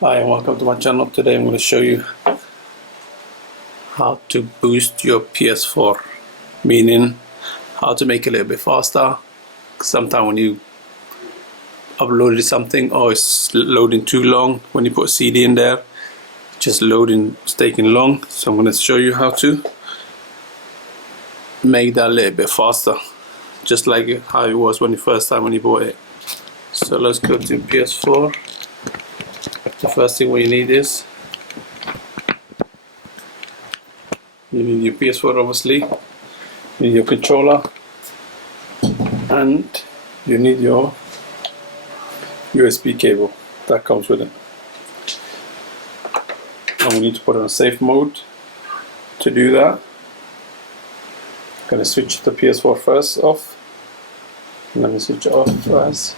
Hi and welcome to my channel. Today I'm going to show you how to boost your PS4, meaning how to make it a little bit faster. Sometimes when you uploaded something or it's loading too long, when you put a CD in there, just loading, it's taking long. So I'm going to show you how to make that a little bit faster, just like how it was when you bought it. So let's go to PS4. The first thing we need is you need your PS4, obviously, you need your controller, and you need your USB cable that comes with it. And we need to put it on safe mode. To do that, I'm going to switch the PS4 first off. Let me switch it off first.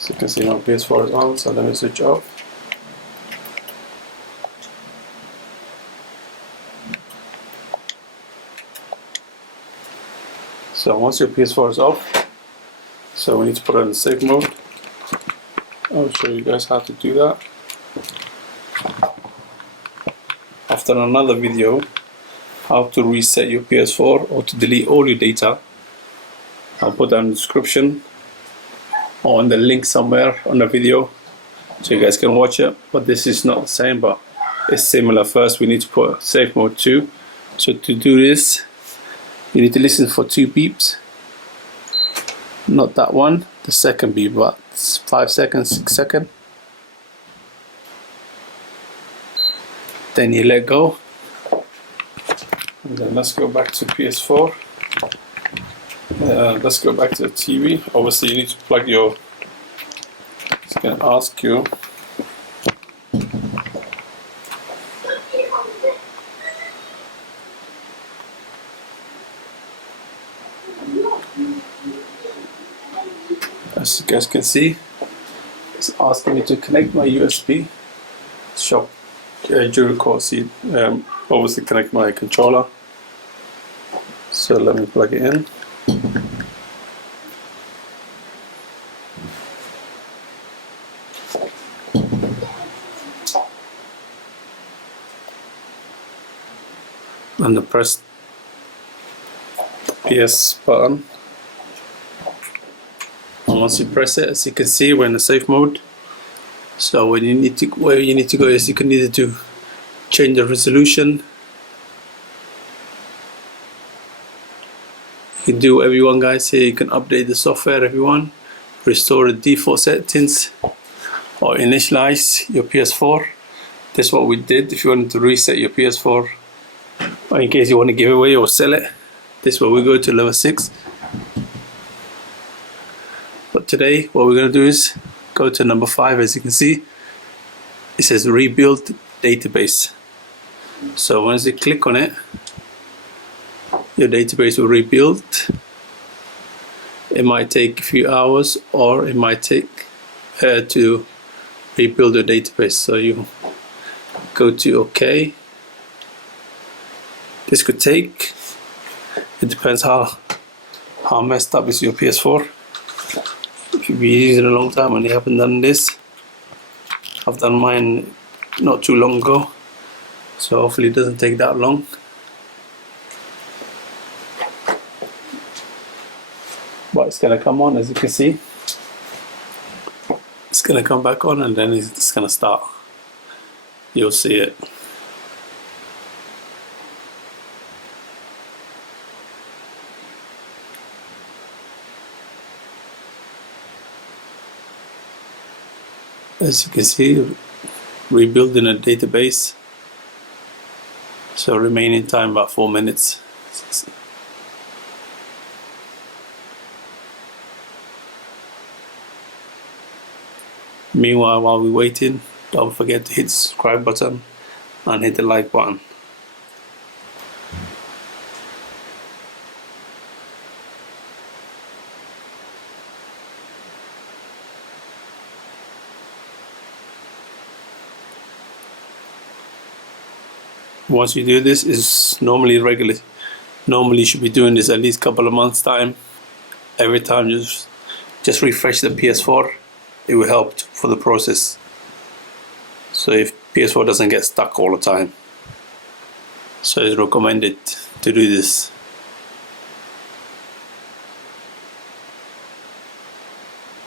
So you can see my PS4 is on, so let me switch off. So once your PS4 is off, so we need to put it in safe mode. I'll show you guys how to do that. After another video, how to reset your PS4 or to delete all your data, I'll put that in the description or on the link somewhere on the video so you guys can watch it. But this is not the same, but it's similar. First we need to put safe mode 2. So to do this, you need to listen for 2 beeps, not that one, the second beep, but 5 seconds, 6 seconds. Then you let go, and then let's go back to PS4. Let's go back to the TV. Obviously you need to plug your, it's going to ask you as you guys can see, it's asking me to connect my USB shop dual core seat, obviously connect my controller. So let me plug it in. And then press the PS button. And once you press it, as you can see, we're in the safe mode. So where you need to go is you can either to change the resolution. You can do whatever you want, guys. Here you can update the software if you want, restore the default settings, or initialize your PS4. This is what we did. If you wanted to reset your PS4, or in case you want to give away or sell it, this is where we go to level 6. But today what we're going to do is go to number 5. As you can see, it says rebuild database. So once you click on it, your database will rebuild. It might take a few hours, or it might take to rebuild your database. So you go to OK. This could take, it depends how messed up is your PS4. If you've been using it a long time and you haven't done this, I've done mine not too long ago, so hopefully it doesn't take that long. But it's going to come on, as you can see. It's going to come back on, and then it's going to start. You'll see it. As you can see, rebuilding a database. So remaining time about 4 minutes. Meanwhile, while we're waiting, don't forget to hit the subscribe button and hit the like button. Once you do this, it's normally regular Normally you should be doing this at least a couple of months time. Every time just refresh the PS4. It will help for the process. So if PS4 doesn't get stuck all the time. So it's recommended to do this.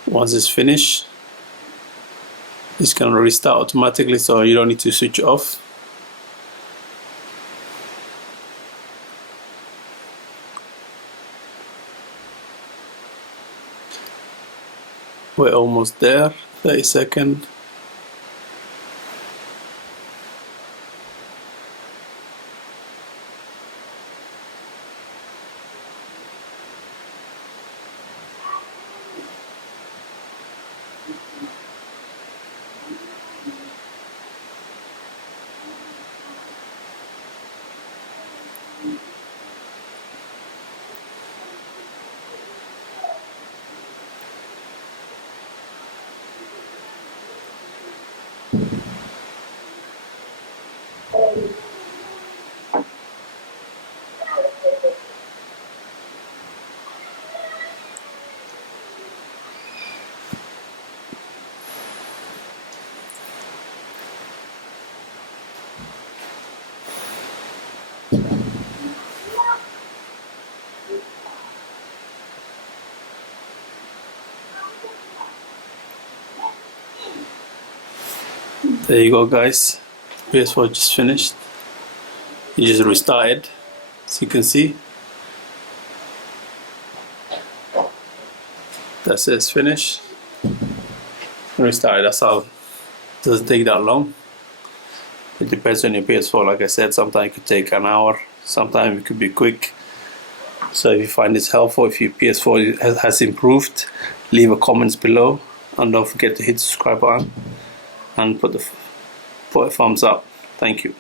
Once it's finished, it's gonna restart automatically, so you don't need to switch off. We're almost there, 30 seconds. There you go, guys. PS4 just finished. You just restarted, as you can see. That's it, it's finished. Restarted, that's how. It doesn't take that long. It depends on your PS4. Like I said, sometimes it could take an hour, sometimes it could be quick. So if you find this helpful, if your PS4 has improved, leave a comment below, and don't forget to hit the subscribe button and put a thumbs up. Thank you.